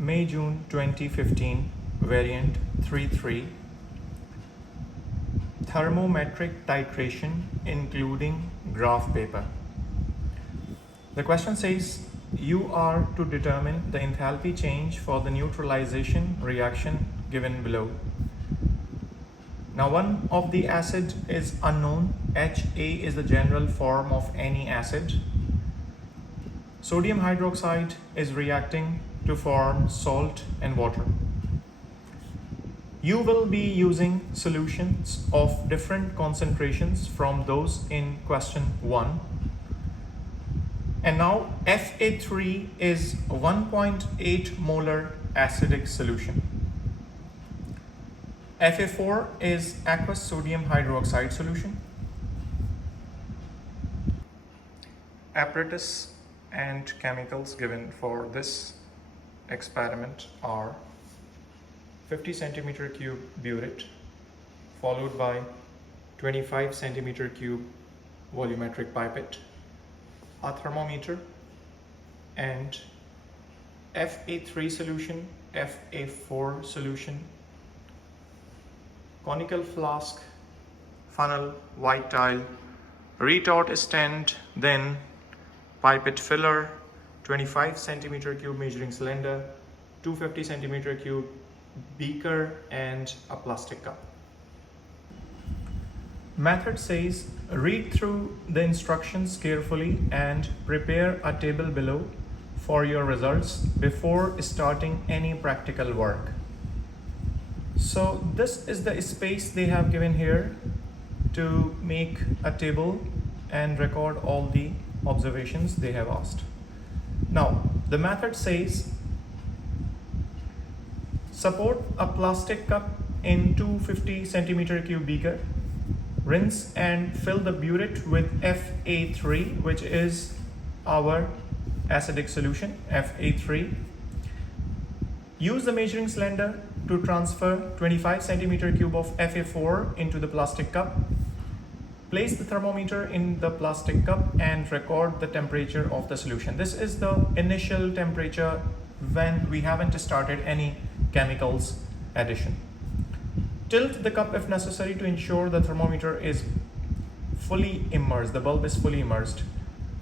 May-June 2015, variant 3.3, Thermometric Titration including graph paper. The question says you are to determine the enthalpy change for the neutralization reaction given below. Now one of the acid is unknown. HA is the general form of any acid. Sodium hydroxide is reacting to form salt and water. You will be using solutions of different concentrations from those in question 1. And now Fa3 is 1.8 molar acidic solution. Fa4 is aqueous sodium hydroxide solution. Apparatus and chemicals given for this experiment are 50 centimeter cube burette followed by 25 centimeter cube volumetric pipette, a thermometer, and Fa3 solution, Fa4 solution, conical flask, funnel, white tile, retort stand, then pipette filler, 25 centimeter cube measuring cylinder, 250 centimeter cube beaker, and a plastic cup. Method says read through the instructions carefully and prepare a table below for your results before starting any practical work. So this is the space they have given here to make a table and record all the observations they have asked. Now the method says support a plastic cup in 250 centimeter cube beaker, rinse and fill the burette with Fa3, which is our acidic solution, Fa3. Use the measuring cylinder to transfer 25 centimeter cube of Fa4 into the plastic cup. Place the thermometer in the plastic cup and record the temperature of the solution. This is the initial temperature when we haven't started any chemicals addition. Tilt the cup if necessary to ensure the thermometer is fully immersed, the bulb is fully immersed.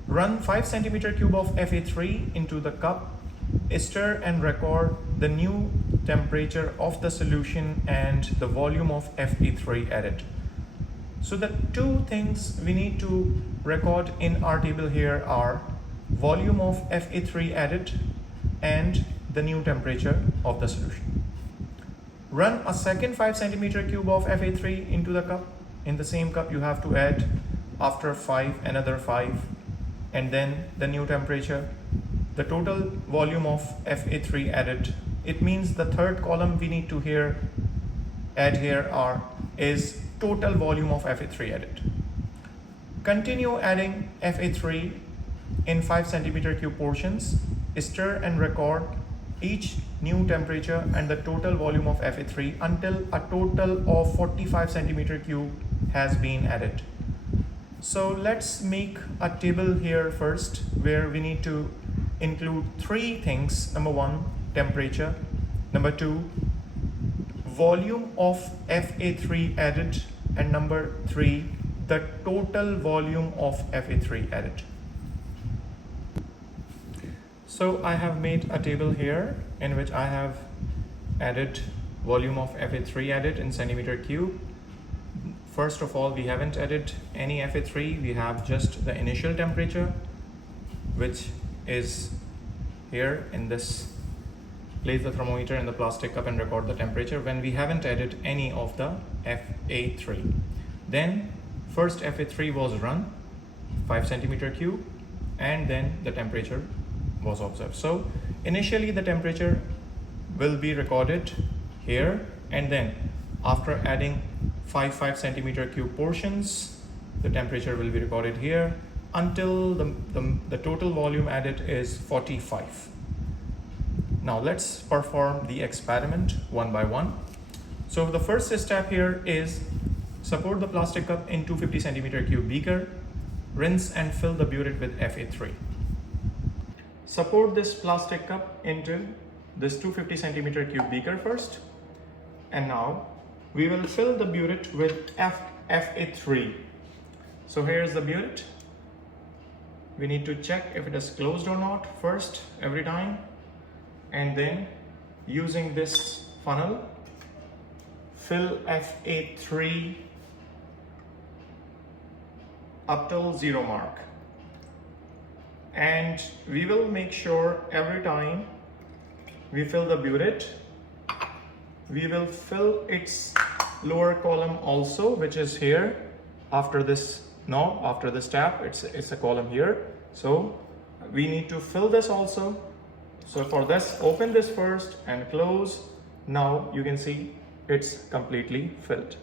Run 5 centimeter cube of Fa3 into the cup. Stir and record the new temperature of the solution and the volume of Fa3 added. So the two things we need to record in our table here are volume of Fa3 added and the new temperature of the solution. Run a second 5 centimeter cube of Fa3 into the cup. In the same cup you have to add after 5 another 5 and then the new temperature. The total volume of Fa3 added. It means the third column we need to add here is total volume of Fa3 added. Continue adding Fa3 in 5 centimeter cube portions. Stir and record each new temperature and the total volume of Fa3 until a total of 45 centimeter cube has been added. So let's make a table here first where we need to include 3 things. Number 1, temperature. Number 2, volume of Fa3 added. And number 3, the total volume of Fa3 added. So I have made a table here in which I have added volume of Fa3 added in centimeter cube. First of all, we haven't added any Fa3, we have just the initial temperature, which is here in this. Place the thermometer in the plastic cup and record the temperature when we haven't added any of the Fa3. Then first Fa3 was run 5 centimeter cube and then the temperature was observed. So initially the temperature will be recorded here and then after adding 5 centimeter cube portions the temperature will be recorded here until the total volume added is 45. Now let's perform the experiment one by one. So the first step here is support the plastic cup in 250 centimeter cube beaker, rinse and fill the burette with Fa3. Support this plastic cup into this 250 centimeter cube beaker first, and now we will fill the burette with Fa3. So here's the burette. We need to check if it is closed or not first every time, and then using this funnel fill Fa3 up till 0 mark, and we will make sure every time we fill the burette, we will fill its lower column also, which is here after this knob, after this tap. It's a column here, so we need to fill this also. So for this, open this first and close. Now you can see it's completely filled,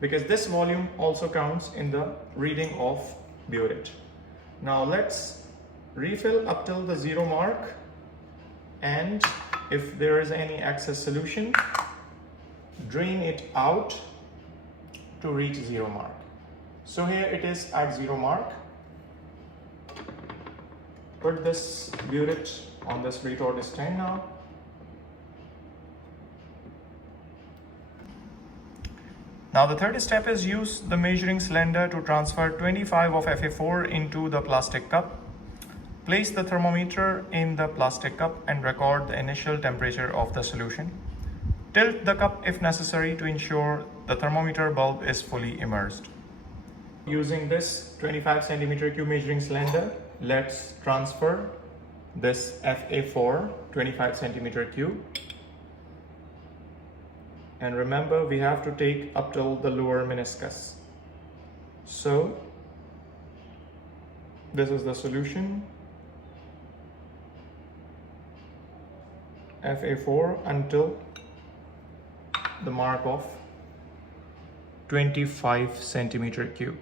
because this volume also counts in the reading of burette. Now let's refill up till the 0 mark, and if there is any excess solution, drain it out to reach 0 mark. So here it is at 0 mark. Put this burette on this retort stand now. Now the third step is use the measuring cylinder to transfer 25 of Fa4 into the plastic cup. Place the thermometer in the plastic cup and record the initial temperature of the solution. Tilt the cup if necessary to ensure the thermometer bulb is fully immersed. Using this 25 centimeter cube measuring cylinder, let's transfer this Fa4 25 centimeter cube. And remember, we have to take up till the lower meniscus. So this is the solution. Fa4 until the mark of 25 centimeter cube.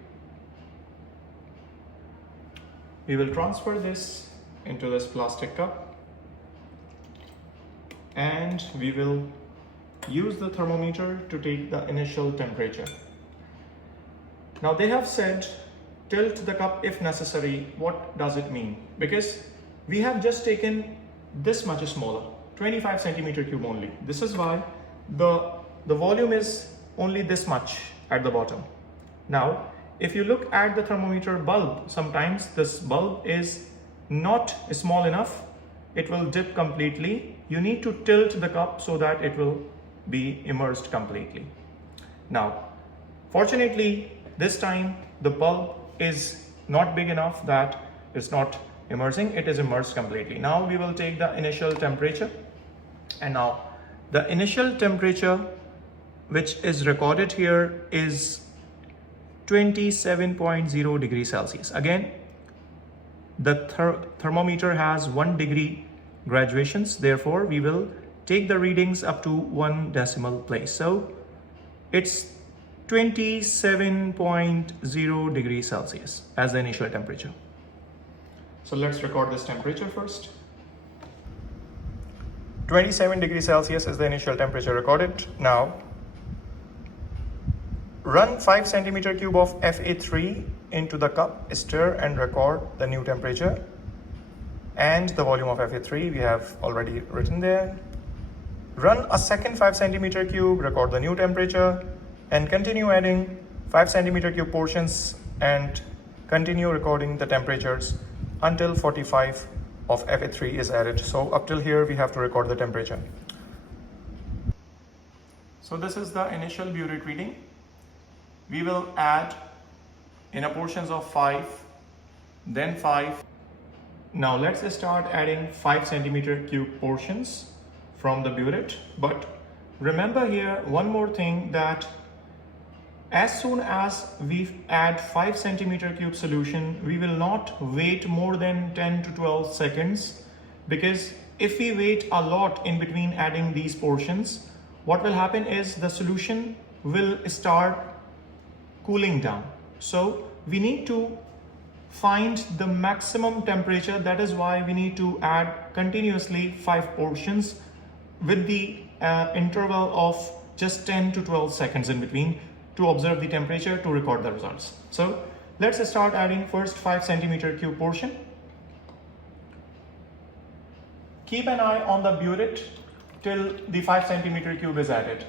We will transfer this into this plastic cup, and we will use the thermometer to take the initial temperature. Now they have said tilt the cup if necessary. What does it mean? Because we have just taken this much smaller, 25 centimeter cube only. This is why the volume is only this much at the bottom. Now if you look at the thermometer bulb, sometimes this bulb is not small enough, it will dip completely. You need to tilt the cup so that it will be immersed completely. Now fortunately this time the bulb is not big enough that it's not immersing, it is immersed completely. Now we will take the initial temperature, and now the initial temperature which is recorded here is 27.0 degrees Celsius. Again, the thermometer has 1 degree graduations, therefore we will take the readings up to 1 decimal place. So it's 27.0 degrees Celsius as the initial temperature. So let's record this temperature first. 27 degrees Celsius is the initial temperature recorded. Now run 5 centimeter cube of Fa3 into the cup, stir and record the new temperature, and the volume of Fa3 we have already written there. Run a second 5 centimeter cube, record the new temperature, and continue adding 5 centimeter cube portions and continue recording the temperatures until 45 of Fa3 is added. So up till here we have to record the temperature. So this is the initial burette reading. We will add in a portions of 5, then 5. Now let's start adding 5 centimeter cube portions from the burette. But remember here one more thing, that as soon as we add 5 centimeter cube solution, we will not wait more than 10 to 12 seconds, because if we wait a lot in between adding these portions, what will happen is the solution will start cooling down. So we need to find the maximum temperature. That is why we need to add continuously 5 portions with the interval of just 10 to 12 seconds in between to observe the temperature to record the results. So let's start adding first 5 centimeter cube portion. Keep an eye on the burette till the 5 centimeter cube is added.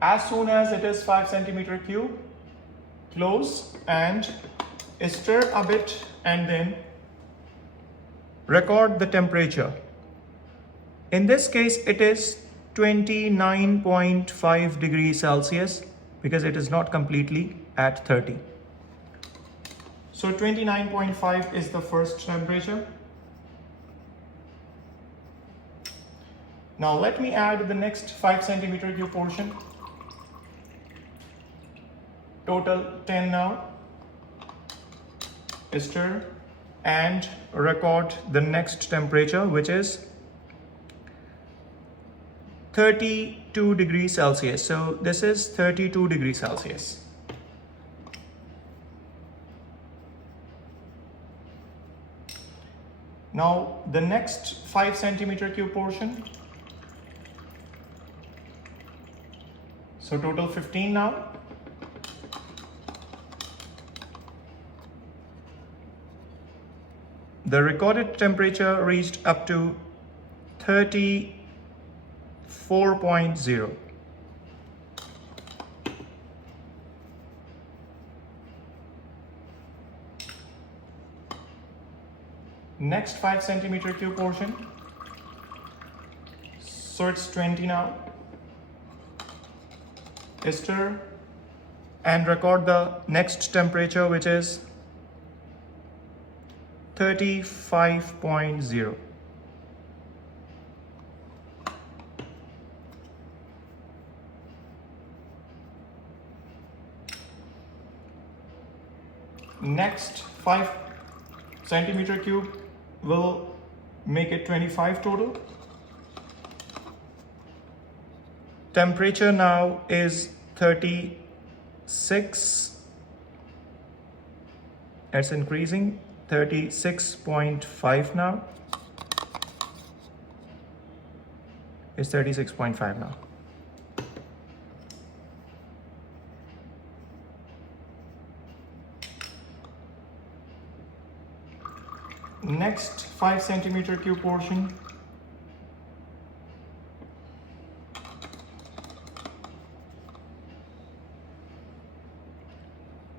As soon as it is 5 centimeter cube, close and stir a bit and then record the temperature. In this case, it is 29.5 degrees Celsius because it is not completely at 30. So 29.5 is the first temperature. Now let me add the next 5 centimeter cube portion. Total 10 now. Stir and record the next temperature, which is 32 degrees Celsius. So this is 32 degrees Celsius. Now the next 5 centimeter cube portion. So total 15 now. The recorded temperature reached up to 34.0. Next 5 centimeter cube portion. So it's 20 now. Stir and record the next temperature, which is 35.0. Next 5 centimeter cube will make it 25 total. Temperature now is 36. It's increasing. 36.5 now. It's 36.5 now. Next 5 centimeter cube portion.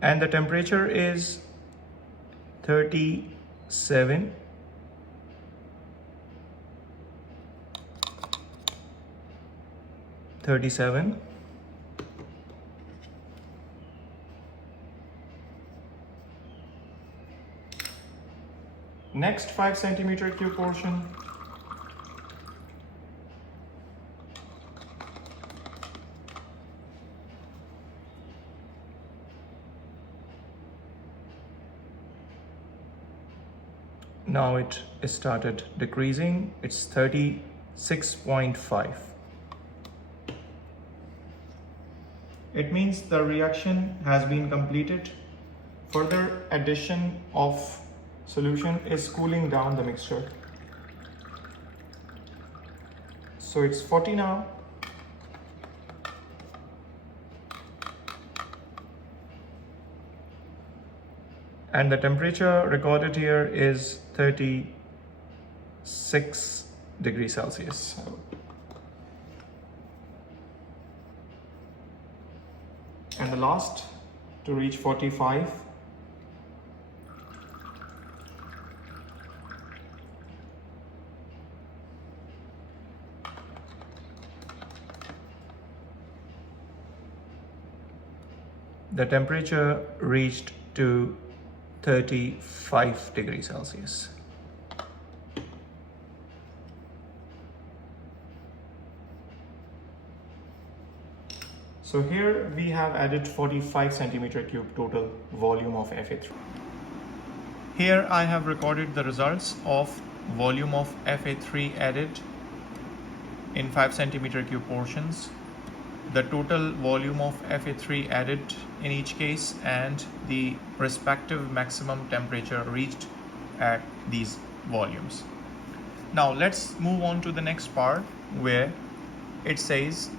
And the temperature is 37. Next 5 centimeter cube portion. Now it started decreasing. It's 36.5. It means the reaction has been completed. Further addition of solution is cooling down the mixture. So it's 40 now. And the temperature recorded here is 36 degrees Celsius. And the last to reach 45. The temperature reached to 35 degrees Celsius. So here we have added 45 centimeter cube total volume of Fa3. Here I have recorded the results of volume of Fa3 added in 5 centimeter cube portions, the total volume of Fa3 added in each case, and the respective maximum temperature reached at these volumes. Now let's move on to the next part, where it says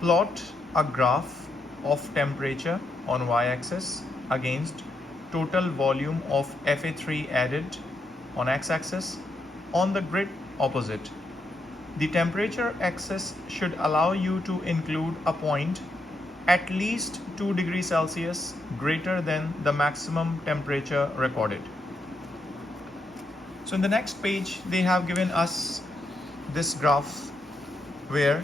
plot a graph of temperature on y-axis against total volume of Fa3 added on x-axis, on the grid opposite. The temperature axis should allow you to include a point at least 2 degrees Celsius greater than the maximum temperature recorded. So in the next page, they have given us this graph where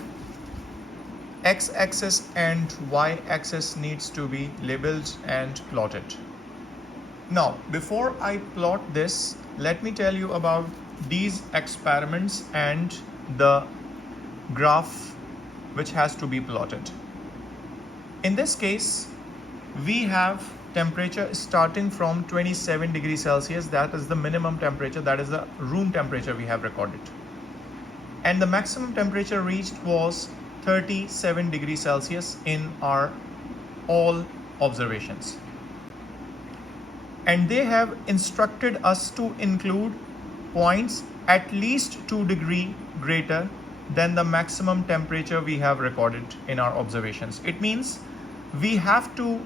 x-axis and y-axis needs to be labeled and plotted. Now, before I plot this, let me tell you about these experiments and the graph which has to be plotted. In this case, we have temperature starting from 27 degrees Celsius. That is the minimum temperature, that is the room temperature we have recorded. And the maximum temperature reached was 37 degrees Celsius in our all observations. And they have instructed us to include points at least 2 degrees greater than the maximum temperature we have recorded in our observations. It means we have to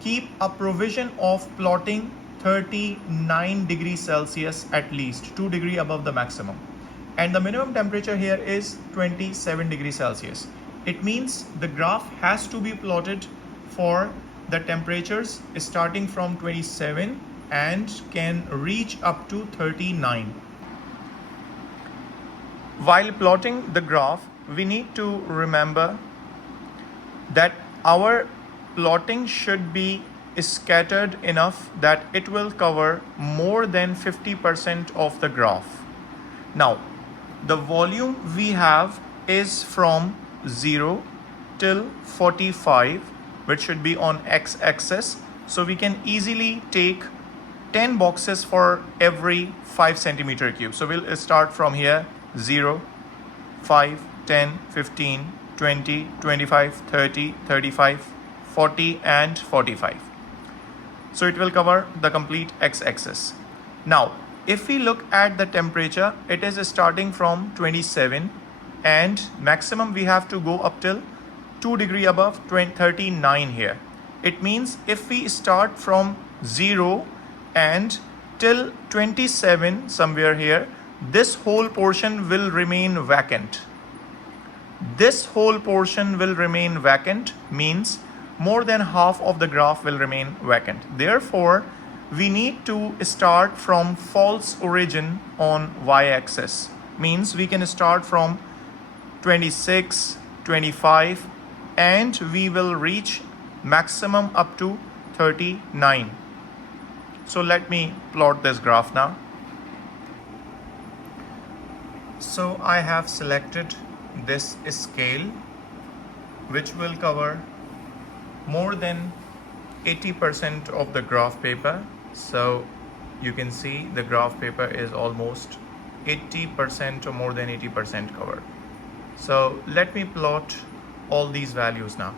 keep a provision of plotting 39 degrees Celsius at least, 2 degrees above the maximum. And the minimum temperature here is 27 degrees Celsius. It means the graph has to be plotted for the temperatures starting from 27 and can reach up to 39. While plotting the graph, we need to remember that our plotting should be scattered enough that it will cover more than 50% of the graph. Now, the volume we have is from 0 till 45, which should be on x-axis. So we can easily take 10 boxes for every 5 centimeter cube. So we'll start from here: 0, 5, 10, 15, 20, 25, 30, 35, 40 and 45. So it will cover the complete x-axis. Now, if we look at the temperature, it is starting from 27 and maximum we have to go up till 2 degrees above 39 here. It means if we start from 0 and till 27 somewhere here, this whole portion will remain vacant. This whole portion will remain vacant means more than half of the graph will remain vacant. Therefore, we need to start from false origin on y-axis. Means we can start from 26, 25 and we will reach maximum up to 39. So let me plot this graph now. So I have selected this scale which will cover more than 80% of the graph paper. So you can see the graph paper is almost 80% or more than 80% covered. So let me plot all these values now.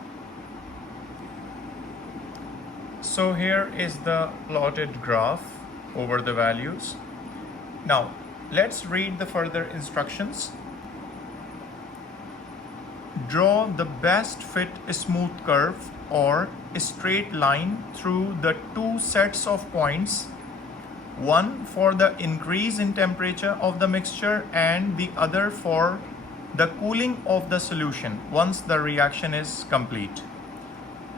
So here is the plotted graph over the values. Now let's read the further instructions. Draw the best fit smooth curve or straight line through the two sets of points, one for the increase in temperature of the mixture and the other for the cooling of the solution once the reaction is complete.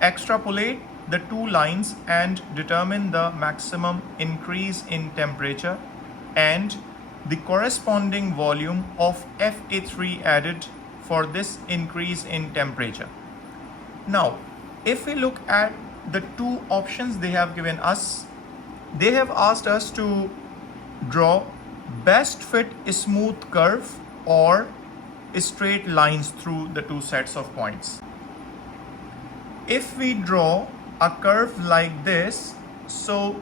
Extrapolate the two lines and determine the maximum increase in temperature and the corresponding volume of Fa3 added for this increase in temperature. Now, if we look at the two options they have given us, they have asked us to draw best fit smooth curve or straight lines through the two sets of points. If we draw a curve like this, so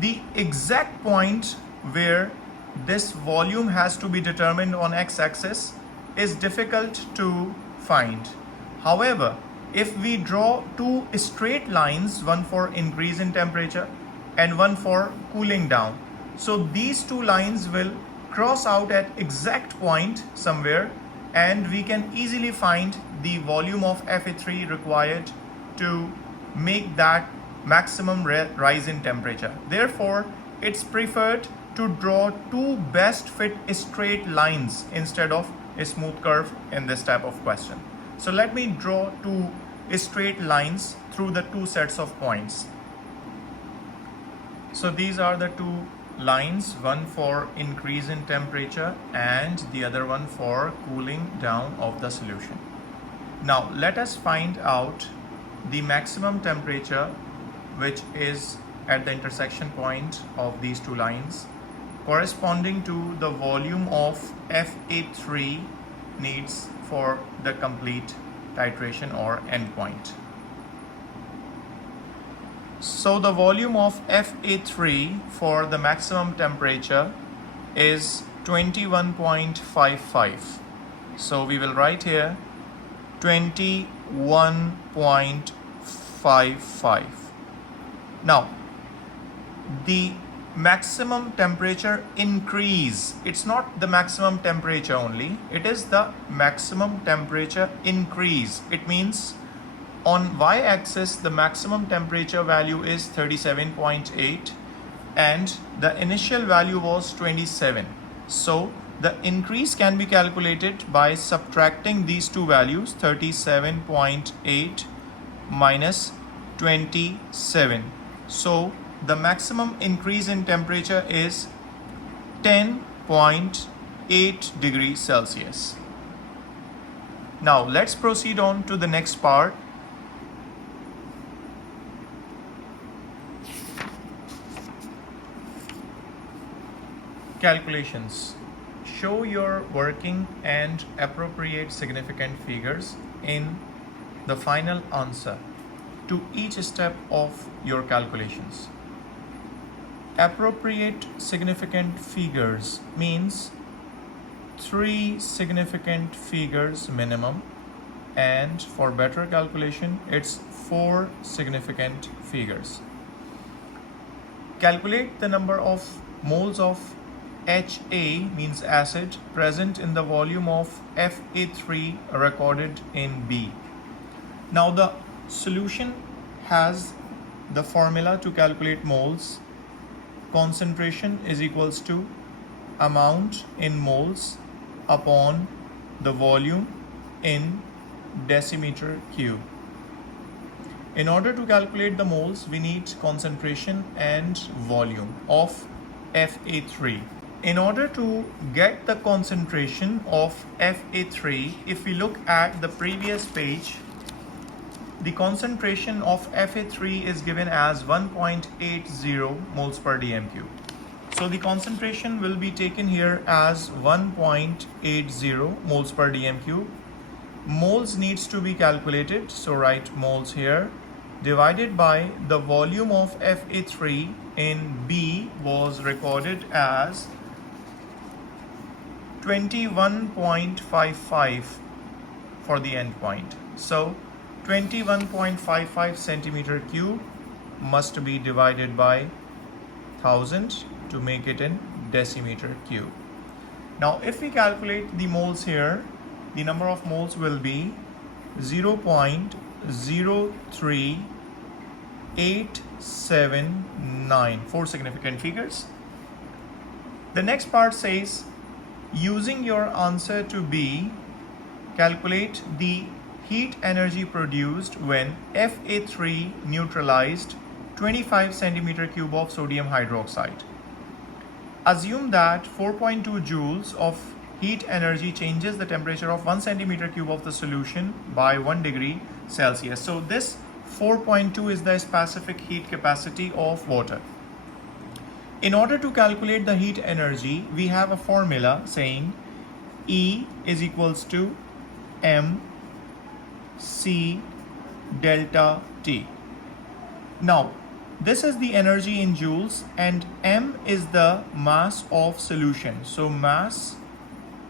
the exact point where this volume has to be determined on x-axis is difficult to find. However, if we draw two straight lines, one for increase in temperature and one for cooling down, so these two lines will cross out at exact point somewhere and we can easily find the volume of Fa3 required to make that maximum rise in temperature. Therefore, it's preferred to draw two best fit straight lines instead of a smooth curve in this type of question. So let me draw two straight lines through the two sets of points. So these are the two lines, one for increase in temperature and the other one for cooling down of the solution. Now let us find out the maximum temperature which is at the intersection point of these two lines, corresponding to the volume of Fa3 needs for the complete titration or endpoint. So the volume of Fa3 for the maximum temperature is 21.55. So we will write here 21.55. Now the maximum temperature increase, it's not the maximum temperature only, it is the maximum temperature increase. It means on y-axis the maximum temperature value is 37.8 and the initial value was 27. So the increase can be calculated by subtracting these two values, 37.8 minus 27. So the maximum increase in temperature is 10.8 degrees Celsius. Now let's proceed on to the next part. Calculations. Show your working and appropriate significant figures in the final answer to each step of your calculations. Appropriate significant figures means 3 significant figures minimum, and for better calculation it's 4 significant figures. Calculate the number of moles of HA means acid present in the volume of Fa3 recorded in B. Now the solution has the formula to calculate moles. Concentration is equals to amount in moles upon the volume in decimeter cube. In order to calculate the moles, we need concentration and volume of Fa3. In order to get the concentration of Fa3, if we look at the previous page, the concentration of Fa3 is given as 1.80 moles per dm cube. So the concentration will be taken here as 1.80 moles per dm cube. Moles needs to be calculated, so write moles here, divided by the volume of Fa3 in B was recorded as 21.55 for the endpoint. So 21.55 centimeter cube must be divided by 1000 to make it in decimeter cube. Now if we calculate the moles here, the number of moles will be 0.03879, 4 significant figures. The next part says, using your answer to be, calculate the heat energy produced when Fa3 neutralized 25 centimeter cube of sodium hydroxide. Assume that 4.2 joules of heat energy changes the temperature of 1 centimeter cube of the solution by 1 degree Celsius. So this 4.2 is the specific heat capacity of water. In order to calculate the heat energy, we have a formula saying E is equals to mc delta T. Now, this is the energy in joules and m is the mass of solution. So mass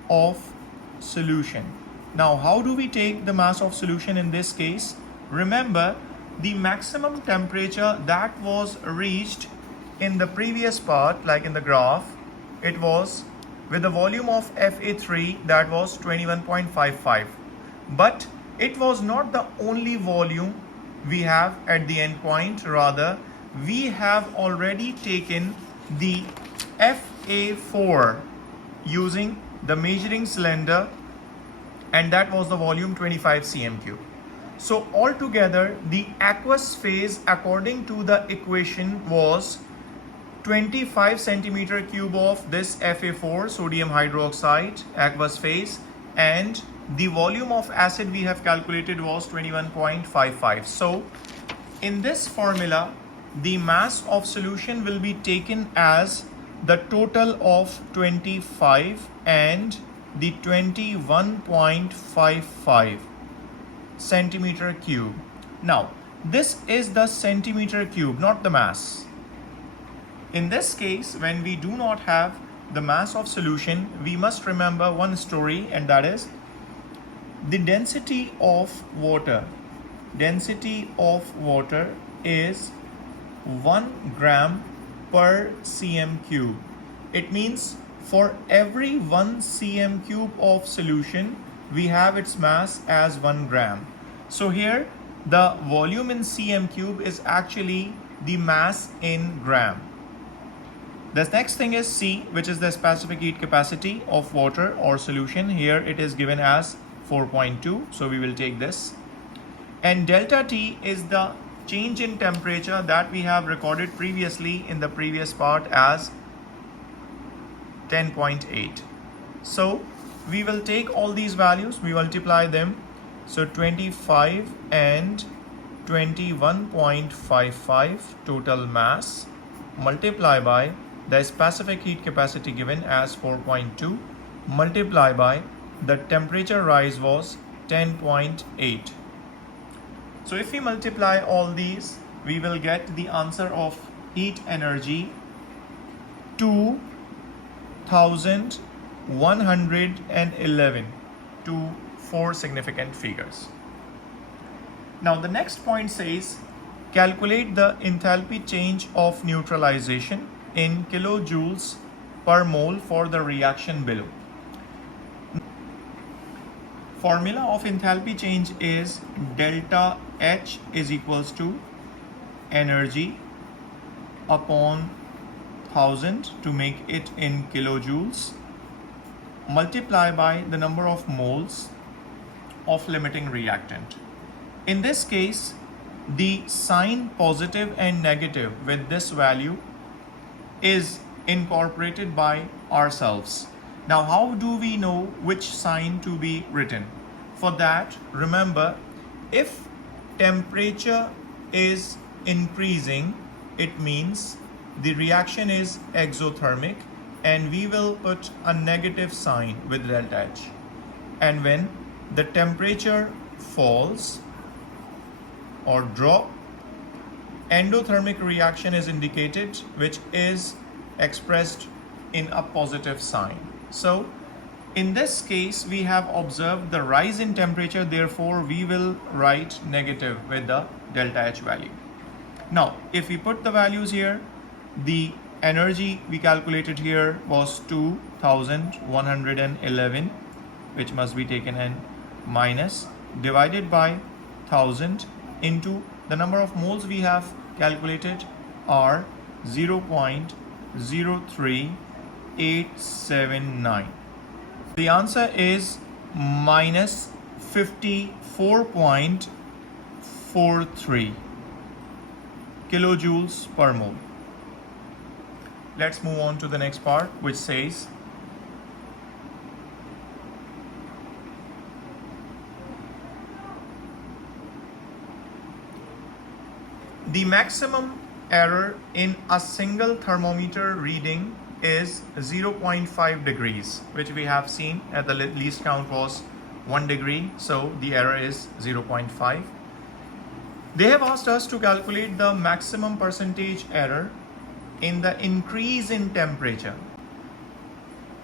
of solution. Now, how do we take the mass of solution in this case? Remember, the maximum temperature that was reached in the previous part, like in the graph, it was with the volume of Fa3 that was 21.55. But it was not the only volume we have at the end point. Rather, we have already taken the Fa FA4 using the measuring cylinder, and that was the volume 25 cm cube. So altogether the aqueous phase according to the equation was 25 centimeter cube of this Fa4 sodium hydroxide aqueous phase, and the volume of acid we have calculated was 21.55. So in this formula the mass of solution will be taken as the total of 25 and the 21.55 centimeter cube. Now this is the centimeter cube, not the mass. In this case, when we do not have the mass of solution, we must remember one story, and that is the density of water. Density of water is 1 gram per cm cube. It means for every 1 cm cube of solution, we have its mass as 1 gram. So here the volume in cm cube is actually the mass in gram. The next thing is C, which is the specific heat capacity of water or solution. Here it is given as 4.2, so we will take this. And delta T is the change in temperature that we have recorded previously in the previous part as 10.8. So we will take all these values, we multiply them. So 25 and 21.55 total mass multiply by the specific heat capacity given as 4.2 multiply by the temperature rise was 10.8. So if we multiply all these, we will get the answer of heat energy 2111 to 4 significant figures. Now the next point says calculate the enthalpy change of neutralization in kilojoules per mole for the reaction below. Formula of enthalpy change is delta H is equals to energy upon 1000 to make it in kilojoules multiply by the number of moles of limiting reactant. In this case, the sign positive and negative with this value is incorporated by ourselves. Now how do we know which sign to be written? For that, remember, if temperature is increasing, it means the reaction is exothermic, and we will put a negative sign with delta H. And when the temperature falls or drop, endothermic reaction is indicated, which is expressed in a positive sign. So in this case, we have observed the rise in temperature, therefore we will write negative with the delta H value. Now if we put the values here, the energy we calculated here was 2111, which must be taken in minus divided by 1000 into the number of moles we have calculated are 0.03879. The answer is minus 54.43 kilojoules per mole. Let's move on to the next part, which says the maximum error in a single thermometer reading is 0.5 degrees, which we have seen at the least count was 1 degree, so the error is 0.5. They have asked us to calculate the maximum percentage error in the increase in temperature.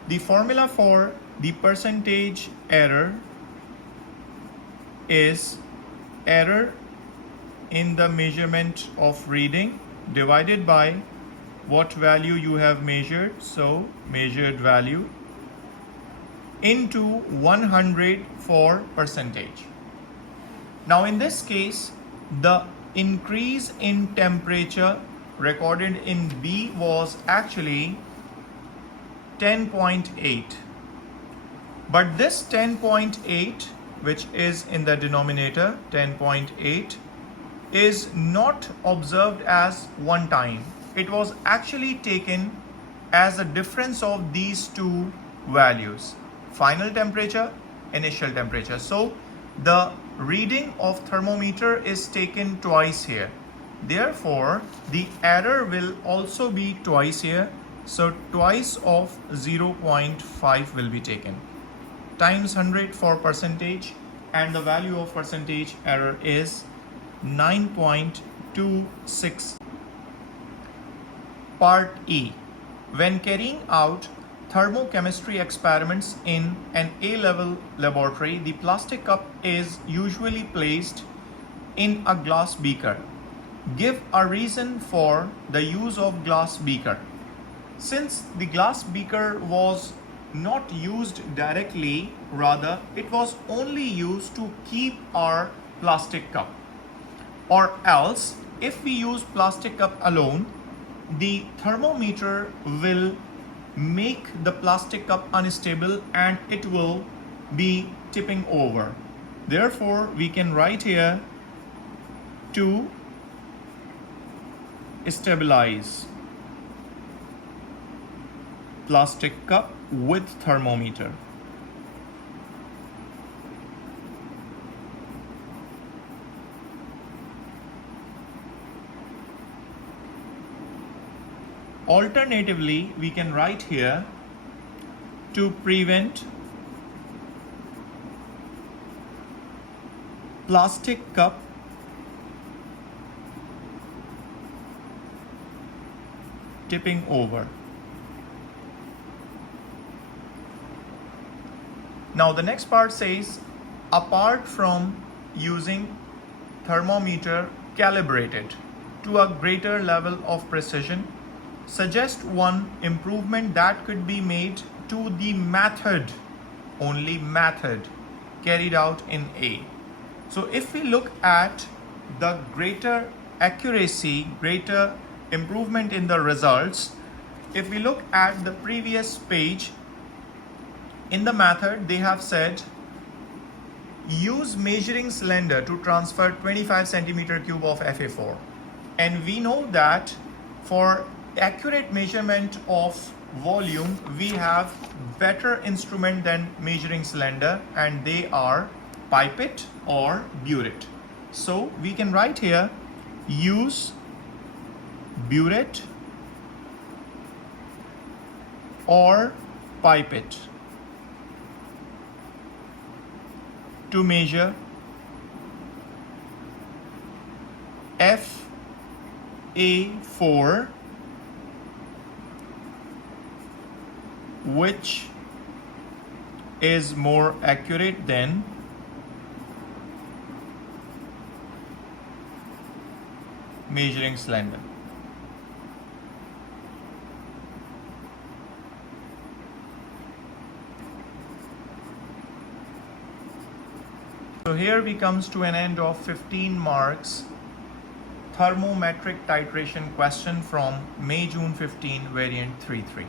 The formula for the percentage error is error in the measurement of reading divided by what value you have measured, so measured value, into 100 for percentage. Now in this case, the increase in temperature recorded in B was actually 10.8. But this 10.8, which is in the denominator, 10.8, is not observed as one time. It was actually taken as a difference of these two values, final temperature, initial temperature. So the reading of thermometer is taken twice here. Therefore, the error will also be twice here. So twice of 0.5 will be taken. Times 100 for percentage, and the value of percentage error is 9.26. Part E. When carrying out thermochemistry experiments in an A-level laboratory, the plastic cup is usually placed in a glass beaker. Give a reason for the use of glass beaker. Since the glass beaker was not used directly, rather it was only used to keep our plastic cup. Or else, if we use plastic cup alone, the thermometer will make the plastic cup unstable and it will be tipping over. Therefore, we can write here to stabilize plastic cup with thermometer. Alternatively, we can write here to prevent plastic cup tipping over. Now the next part says, apart from using thermometer calibrated to a greater level of precision, suggest one improvement that could be made to the method, only method, carried out in A. So if we look at the greater accuracy, greater improvement in the results, if we look at the previous page, in the method they have said use measuring cylinder to transfer 25 centimeter cube of Fa4, and we know that for accurate measurement of volume we have better instrument than measuring cylinder, and they are pipette or burette. So we can write here use burette or pipette to measure Fa4, which is more accurate than measuring cylinder. So here we comes to an end of 15 marks thermometric titration question from May-June 15 variant 3.3.